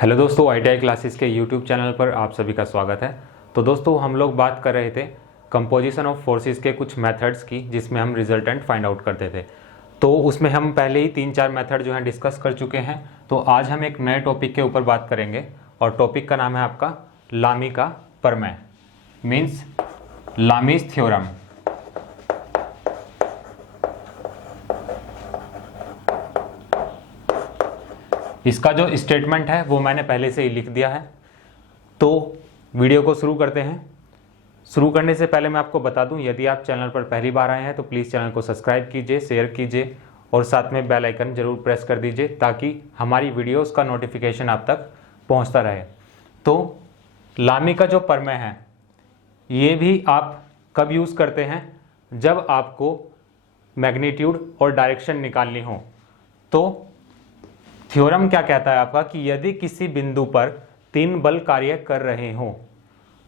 Hello दोस्तों, ITI classes के YouTube channel पर आप सभी का स्वागत है। तो दोस्तों, हम लोग बात कर रहे थे कंपोजिशन ऑफ फोर्सेस के कुछ मेथड्स की, जिसमें हम रिजल्टेंट फाइंड आउट करते थे। तो उसमें हम पहले ही 3-4 मेथड जो हैं डिस्कस कर चुके हैं। तो आज हम एक नए टॉपिक के ऊपर बात करेंगे और टॉपिक का नाम है आपका लामी का प्रमेय, मीन्स लामीज थ्योरम। इसका जो स्टेटमेंट है वो मैंने पहले से ही लिख दिया है। तो वीडियो को शुरू करते हैं। शुरू करने से पहले मैं आपको बता दूं, यदि आप चैनल पर पहली बार आए हैं तो प्लीज़ चैनल को सब्सक्राइब कीजिए, शेयर कीजिए और साथ में बेल आइकन जरूर प्रेस कर दीजिए ताकि हमारी वीडियोस का नोटिफिकेशन आप तक पहुंचता रहे। तो लामी का जो प्रमेय है ये भी आप कब यूज़ करते हैं? जब आपको मैग्नीट्यूड और डायरेक्शन निकालनी हो। तो थ्योरम क्या कहता है आपका कि यदि किसी बिंदु पर 3 बल कार्य कर रहे हों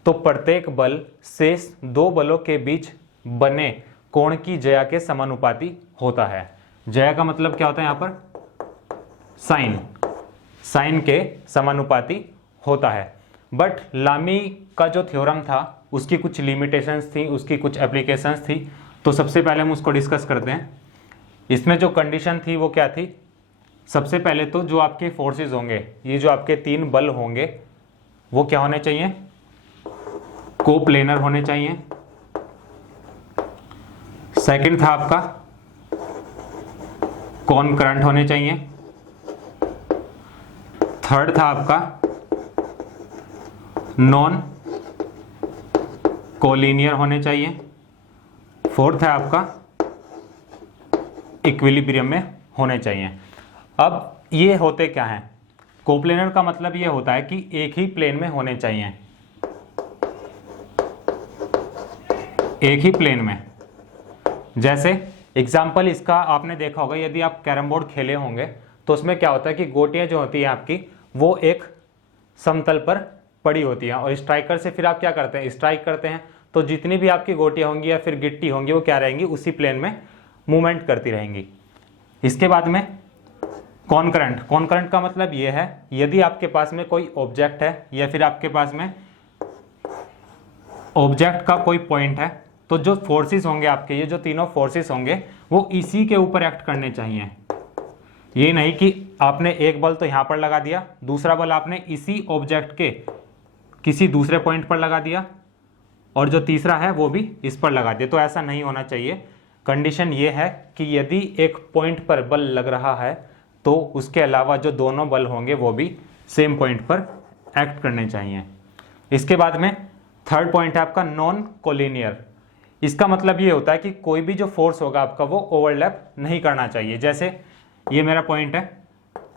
तो प्रत्येक बल शेष 2 बलों के बीच बने कोण की ज्या के समानुपाती होता है। ज्या का मतलब क्या होता है? यहाँ पर साइन के समानुपाती होता है। बट लामी का जो थ्योरम था उसकी कुछ लिमिटेशंस थी, उसकी कुछ एप्लीकेशंस थी। तो सबसे पहले हम उसको डिस्कस करते हैं। इसमें जो कंडीशन थी वो क्या थी? सबसे पहले तो जो आपके फोर्सेस होंगे, ये जो आपके 3 बल होंगे वो क्या होने चाहिए? कोप्लेनर होने चाहिए। सेकंड था आपका कॉनकरंट होने चाहिए। थर्ड था आपका नॉन कोलिनियर होने चाहिए। फोर्थ है आपका इक्विलिब्रियम में होने चाहिए। अब ये होते क्या हैं? कोप्लेनर का मतलब ये होता है कि एक ही प्लेन में होने चाहिए, एक ही प्लेन में। जैसे एग्जाम्पल इसका आपने देखा होगा, यदि आप कैरम बोर्ड खेले होंगे तो उसमें क्या होता है कि गोटियां जो होती हैं आपकी वो एक समतल पर पड़ी होती हैं और स्ट्राइकर से फिर आप क्या करते हैं? स्ट्राइक करते हैं। तो जितनी भी आपकी गोटियां होंगी या फिर गिट्टी होंगी वो क्या रहेंगी? उसी प्लेन में मूवमेंट करती रहेंगी। इसके बाद में कॉनकरंट का मतलब ये है, यदि आपके पास में कोई ऑब्जेक्ट है या फिर आपके पास में ऑब्जेक्ट का कोई पॉइंट है तो जो फोर्सेस होंगे आपके, ये जो तीनों फोर्सेस होंगे वो इसी के ऊपर एक्ट करने चाहिए। ये नहीं कि आपने एक बल तो यहां पर लगा दिया, दूसरा बल आपने इसी ऑब्जेक्ट के किसी दूसरे पॉइंट पर लगा दिया और जो तीसरा है वो भी इस पर लगा दिया। तो ऐसा नहीं होना चाहिए। कंडीशन ये है कि यदि एक पॉइंट पर बल लग रहा है तो उसके अलावा जो दोनों बल होंगे वो भी सेम पॉइंट पर एक्ट करने चाहिए। इसके बाद में थर्ड पॉइंट है आपका नॉन कोलिनियर। इसका मतलब ये होता है कि कोई भी जो फोर्स होगा आपका वो ओवरलैप नहीं करना चाहिए। जैसे ये मेरा पॉइंट है,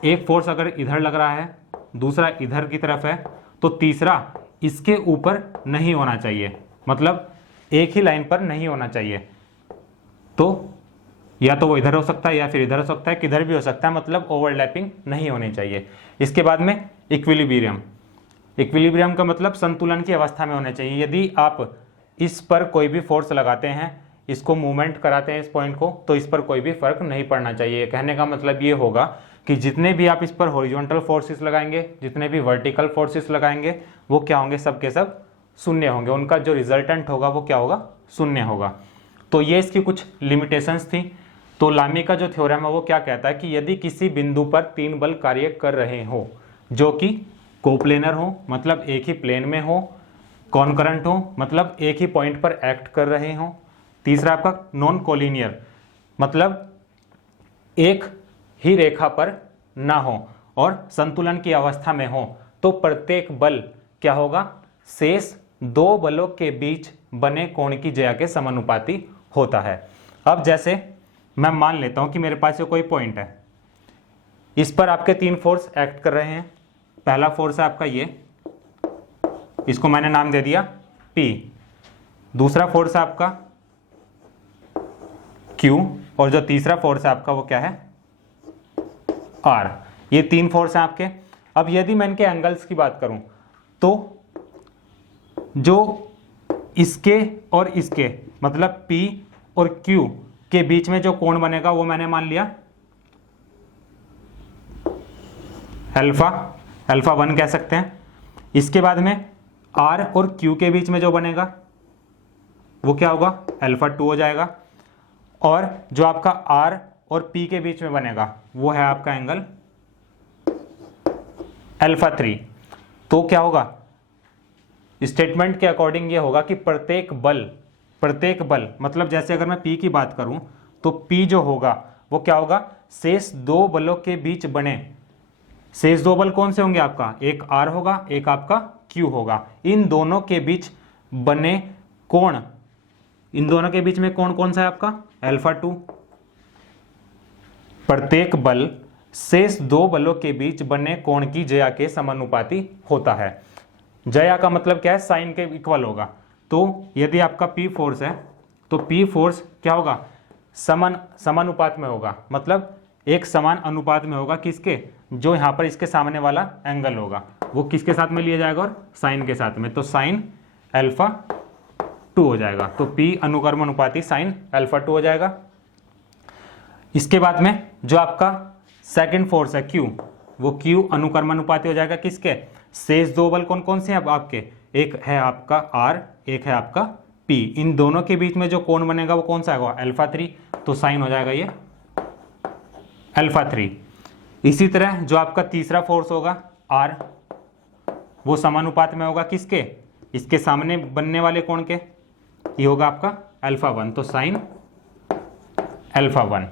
एक फोर्स अगर इधर लग रहा है, दूसरा इधर की तरफ है, तो तीसरा इसके ऊपर नहीं होना चाहिए, मतलब एक ही लाइन पर नहीं होना चाहिए। तो या तो वो इधर हो सकता है या फिर इधर हो सकता है, किधर भी हो सकता है, मतलब ओवरलैपिंग नहीं होनी चाहिए। इसके बाद में इक्विलिब्रियम का मतलब संतुलन की अवस्था में होने चाहिए। यदि आप इस पर कोई भी फोर्स लगाते हैं, इसको मूवमेंट कराते हैं इस पॉइंट को, तो इस पर कोई भी फर्क नहीं पड़ना चाहिए। कहने का मतलब ये होगा कि जितने भी आप इस पर हॉरिजॉन्टल फोर्सेस लगाएंगे, जितने भी वर्टिकल फोर्सेस लगाएंगे, वो क्या होंगे? सब के सब शून्य होंगे। उनका जो रिजल्टेंट होगा वो क्या होगा? शून्य होगा। तो ये इसकी कुछ लिमिटेशंस थी। तो लामी का जो थ्योरम है वो क्या कहता है कि यदि किसी बिंदु पर 3 बल कार्य कर रहे हो जो कि कोप्लेनर हो, मतलब एक ही प्लेन में हो, कॉनकरंट हो, मतलब एक ही पॉइंट पर एक्ट कर रहे हो, तीसरा आपका नॉन कोलिनियर, मतलब एक ही रेखा पर ना हो और संतुलन की अवस्था में हो, तो प्रत्येक बल क्या होगा? शेष 2 बलों के बीच बने कोण की ज्या के समानुपाती होता है। अब जैसे मैं मान लेता हूं कि मेरे पास ये कोई पॉइंट है, इस पर आपके 3 फोर्स एक्ट कर रहे हैं। पहला फोर्स है आपका ये, इसको मैंने नाम दे दिया P। दूसरा फोर्स है आपका Q और जो तीसरा फोर्स है आपका वो क्या है? R। ये 3 फोर्स हैं आपके। अब यदि मैं इनके एंगल्स की बात करूं तो जो इसके और इसके, मतलब P और Q के बीच में जो कोण बनेगा वो मैंने मान लिया अल्फा। अल्फा 1 कह सकते हैं। इसके बाद में R और Q के बीच में जो बनेगा वो क्या होगा, अल्फा 2 हो जाएगा। और जो आपका R और P के बीच में बनेगा वो है आपका एंगल अल्फा 3। तो क्या होगा, स्टेटमेंट के अकॉर्डिंग ये होगा कि प्रत्येक बल मतलब जैसे अगर मैं P की बात करूं तो P जो होगा वो क्या होगा, शेष दो बलों के बीच बने, शेष दो बल कौन से होंगे आपका, एक R होगा एक आपका Q होगा। इन दोनों के बीच बने कोण, इन दोनों के बीच में कोण कौन सा है आपका, अल्फा 2। प्रत्येक बल शेष दो बलों के बीच बने कोण की ज्या के समानुपाती होता है। ज्या का मतलब क्या है, साइन के इक्वल होगा। तो यदि आपका P फोर्स है तो P फोर्स क्या होगा, समानुपात में होगा, मतलब एक समान अनुपात में होगा। किसके, जो यहाँ पर इसके सामने वाला एंगल होगा वो किसके साथ में लिया जाएगा, और साइन के साथ में। तो साइन अल्फा 2 हो जाएगा। तो P अनुकर्म अनुपाती साइन अल्फा 2 हो जाएगा। इसके बाद में जो आपका सेकंड फोर्स है Q, वो Q अनुकर्म अनुपाती हो जाएगा किसके, शेष दो बल कौन कौन से हैं अब आपके, एक है आपका R एक है आपका P। इन दोनों के बीच में जो कोण बनेगा वो कौन सा होगा, अल्फा 3। तो साइन हो जाएगा ये अल्फा 3। इसी तरह जो आपका तीसरा फोर्स होगा R, वो समानुपात में होगा किसके, इसके सामने बनने वाले कोण के, ये होगा आपका अल्फा 1। तो साइन अल्फा 1।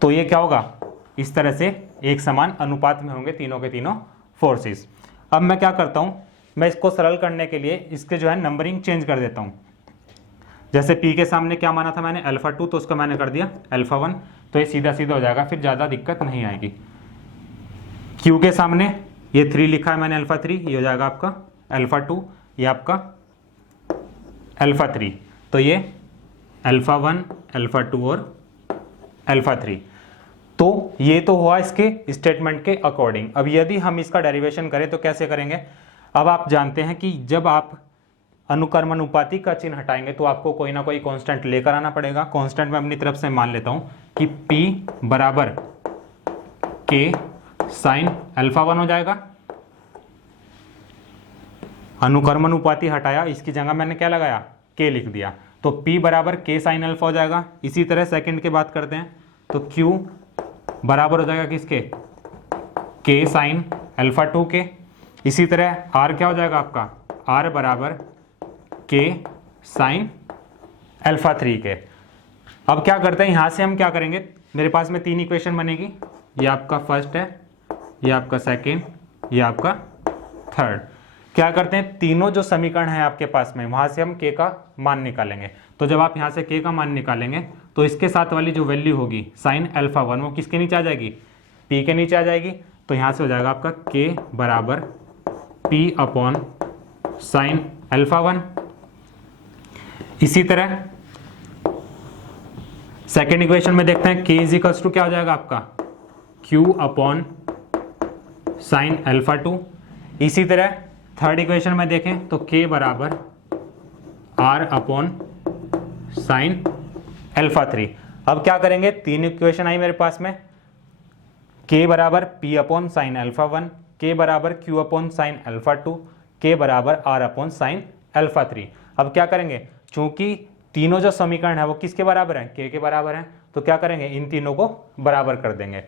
तो ये क्या होगा, इस तरह से एक समान अनुपात में होंगे तीनों के तीनों फोर्सेस। अब मैं क्या करता हूँ, मैं इसको सरल करने के लिए इसके जो है नंबरिंग चेंज कर देता हूँ। जैसे P के सामने क्या माना था मैंने, अल्फा 2, तो उसको मैंने कर दिया अल्फा 1। तो ये सीधा सीधा हो जाएगा, फिर ज़्यादा दिक्कत नहीं आएगी। Q के सामने ये 3 लिखा है मैंने अल्फा 3, ये हो जाएगा आपका अल्फा 2, ये आपका अल्फा 3। तो ये अल्फा 1 अल्फा 2 और अल्फा 3। तो ये तो हुआ इसके स्टेटमेंट के अकॉर्डिंग। अब यदि हम इसका डेरिवेशन करें तो कैसे करेंगे। अब आप जानते हैं कि जब आप अनुकर्म अनुपाती का चिन्ह हटाएंगे तो आपको कोई ना कोई कांस्टेंट लेकर आना पड़ेगा। कांस्टेंट मैं अपनी तरफ से मान लेता हूं कि P बराबर K साइन अल्फा 1 हो जाएगा। अनुकर्म अनुपाती हटाया, इसकी जगह मैंने क्या लगाया, K लिख दिया। तो P बराबर K साइन अल्फा हो जाएगा। इसी तरह सेकंड की बात करते हैं तो Q बराबर हो जाएगा किसके, K साइन अल्फा 2 के। इसी तरह R क्या हो जाएगा आपका, R बराबर K साइन अल्फा 3 के। अब क्या करते हैं, यहाँ से हम क्या करेंगे, मेरे पास में 3 इक्वेशन बनेगी। ये आपका फर्स्ट है, ये आपका सेकेंड, ये आपका थर्ड। क्या करते हैं, तीनों जो समीकरण है आपके पास में वहाँ से हम K का मान निकालेंगे। तो जब आप यहाँ से K का मान निकालेंगे तो इसके साथ वाली जो वैल्यू होगी साइन अल्फा 1 वो किसके नीचे आ जाएगी, P के नीचे आ जाएगी। तो यहाँ से हो जाएगा आपका K बराबर P अपॉन साइन अल्फा 1। इसी तरह सेकेंड इक्वेशन में देखते हैं K इज इक्वल्स टू क्या हो जाएगा आपका Q अपॉन साइन अल्फा 2। इसी तरह थर्ड इक्वेशन में देखें तो K बराबर R अपॉन साइन अल्फा 3। अब क्या करेंगे, 3 इक्वेशन आई मेरे पास में, K बराबर P upon sine alpha 1, K बराबर Q upon sine alpha 2, K बराबर R अपॉन साइन अल्फा 3। अब क्या करेंगे, चूंकि तीनों जो समीकरण है वो किसके बराबर है, K के बराबर है, तो क्या करेंगे, इन तीनों को बराबर कर देंगे।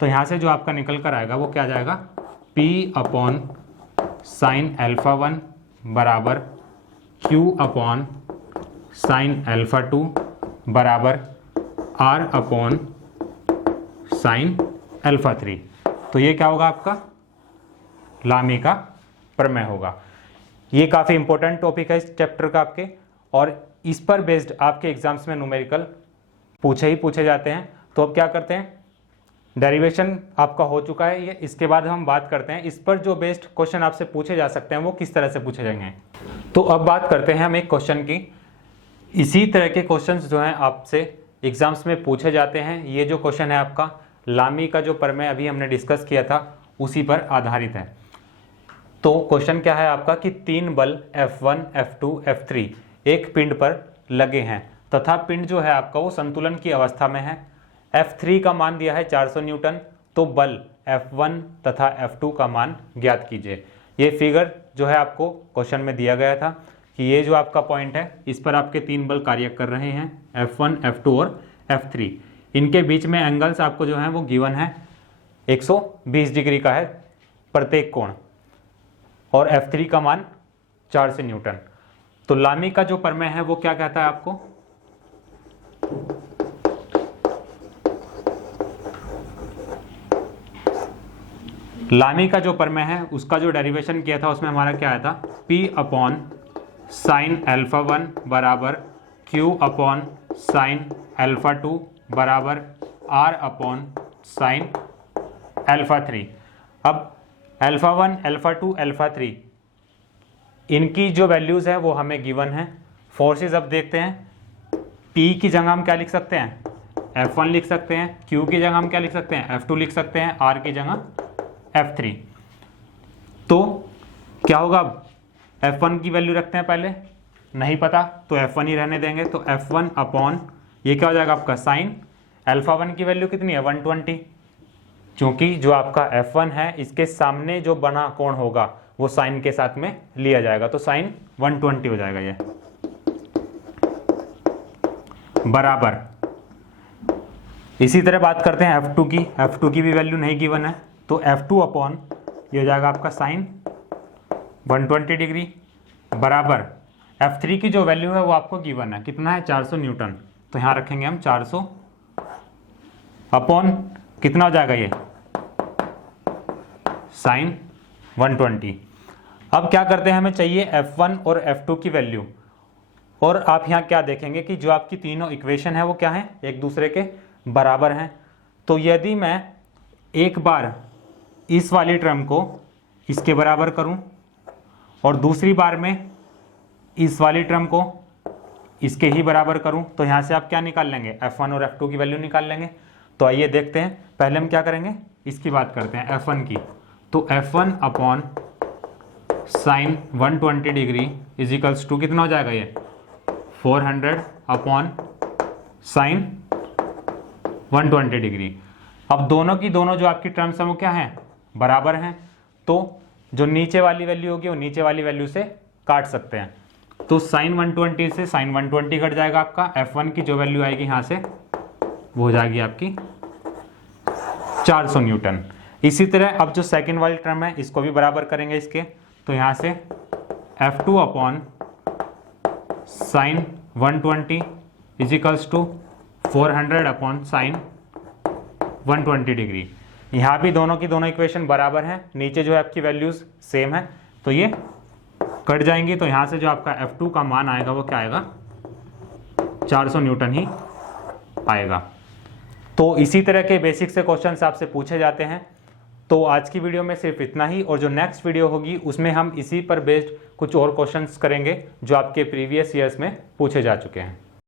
तो यहाँ से जो आपका निकल कर आएगा वो क्या जाएगा, P अपॉन साइन अल्फा 1 बराबर Q अपॉन साइन अल्फा 2 बराबर R अपॉन साइन अल्फा 3। तो ये क्या होगा आपका, लामी का प्रमेय होगा। ये काफ़ी इंपॉर्टेंट टॉपिक है इस चैप्टर का आपके, और इस पर बेस्ड आपके एग्जाम्स में न्यूमेरिकल पूछे जाते हैं। तो अब क्या करते हैं, डेरिवेशन आपका हो चुका है ये, इसके बाद हम बात करते हैं इस पर जो बेस्ड क्वेश्चन आपसे पूछे जा सकते हैं वो किस तरह से पूछे जाएंगे। तो अब बात करते हैं हम एक क्वेश्चन की। इसी तरह के क्वेश्चंस जो हैं आपसे एग्जाम्स में पूछे जाते हैं। ये जो क्वेश्चन है आपका लामी का जो प्रमेय अभी हमने डिस्कस किया था उसी पर आधारित है। तो क्वेश्चन क्या है आपका कि 3 बल F1, F2, F3 एक पिंड पर लगे हैं तथा पिंड जो है आपका वो संतुलन की अवस्था में है। F3 का मान दिया है 400 न्यूटन, तो बल F1 तथा F2 का मान ज्ञात कीजिए। ये फिगर जो है आपको क्वेश्चन में दिया गया था कि ये जो आपका पॉइंट है इस पर आपके 3 बल कार्य कर रहे हैं, F1, F2 और F3। इनके बीच में एंगल्स आपको जो है वो गिवन है 120 डिग्री का है प्रत्येक कोण, और F3 का मान 400 न्यूटन। तो लामी का जो प्रमेय है वो क्या कहता है आपको, लामी का जो प्रमेय है उसका जो डेरिवेशन किया था उसमें हमारा क्या आया था, P अपॉन साइन अल्फा 1 बराबर Q अपॉन साइन अल्फा 2 बराबर R अपॉन साइन अल्फा 3। अब अल्फा 1, अल्फा 2, अल्फा 3 इनकी जो वैल्यूज़ है वो हमें गिवन है। फोर्सेस अब देखते हैं, P की जगह हम क्या लिख सकते हैं, F1 लिख सकते हैं, Q की जगह हम क्या लिख सकते हैं, F2 लिख सकते हैं, R की जगह F3। तो क्या होगा, F1 की वैल्यू रखते हैं पहले, नहीं पता तो F1 ही रहने देंगे। तो F1 अपॉन ये क्या हो जाएगा आपका साइन अल्फा 1 की वैल्यू कितनी है 120, क्योंकि जो आपका F1 है इसके सामने जो बना कोण होगा वो साइन के साथ में लिया जाएगा, तो साइन 120 हो जाएगा ये, बराबर। इसी तरह बात करते हैं F2 की, F2 की भी वैल्यू नहीं गिवन है, तो F2 अपॉन ये हो जाएगा आपका साइन 120 डिग्री बराबर F3 की जो वैल्यू है वो आपको गिवन है, कितना है 400 न्यूटन। तो यहाँ रखेंगे हम 400 अपॉन कितना हो जाएगा ये साइन 120। अब क्या करते हैं, हमें चाहिए F1 और F2 की वैल्यू, और आप यहाँ क्या देखेंगे कि जो आपकी तीनों इक्वेशन है वो क्या है, एक दूसरे के बराबर हैं। तो यदि मैं एक बार इस वाली टर्म को इसके बराबर करूं और दूसरी बार में इस वाली टर्म को इसके ही बराबर करूं, तो यहाँ से आप क्या निकाल लेंगे, F1 और F2 की वैल्यू निकाल लेंगे। तो आइए देखते हैं, पहले हम क्या करेंगे, इसकी बात करते हैं F1 की। तो F1 upon sine 120 degree is equals to कितना हो जाएगा ये 400 अपॉन साइन 120 डिग्री। अब दोनों की दोनों जो आपकी टर्म्स हैं वो क्या हैं, बराबर हैं, तो जो नीचे वाली वैल्यू होगी वो नीचे वाली वैल्यू से काट सकते हैं। तो साइन 120 से साइन 120 कट जाएगा आपका, F1 की जो वैल्यू आएगी यहाँ से वो हो जाएगी आपकी 400 न्यूटन। इसी तरह अब जो सेकंड वाली टर्म है इसको भी बराबर करेंगे इसके, तो यहाँ से F2 upon sine 120 is equals to 400 upon sine 120 degree. यहाँ भी दोनों की दोनों इक्वेशन बराबर हैं, नीचे जो है आपकी वैल्यूज सेम है, तो ये कट जाएंगी। तो यहाँ से जो आपका F2 का मान आएगा वो क्या आएगा 400 न्यूटन ही आएगा। तो इसी तरह के बेसिक से क्वेश्चंस आपसे पूछे जाते हैं। तो आज की वीडियो में सिर्फ इतना ही, और जो नेक्स्ट वीडियो होगी उसमें हम इसी पर बेस्ड कुछ और क्वेश्चंस करेंगे जो आपके प्रीवियस ईयर्स में पूछे जा चुके हैं।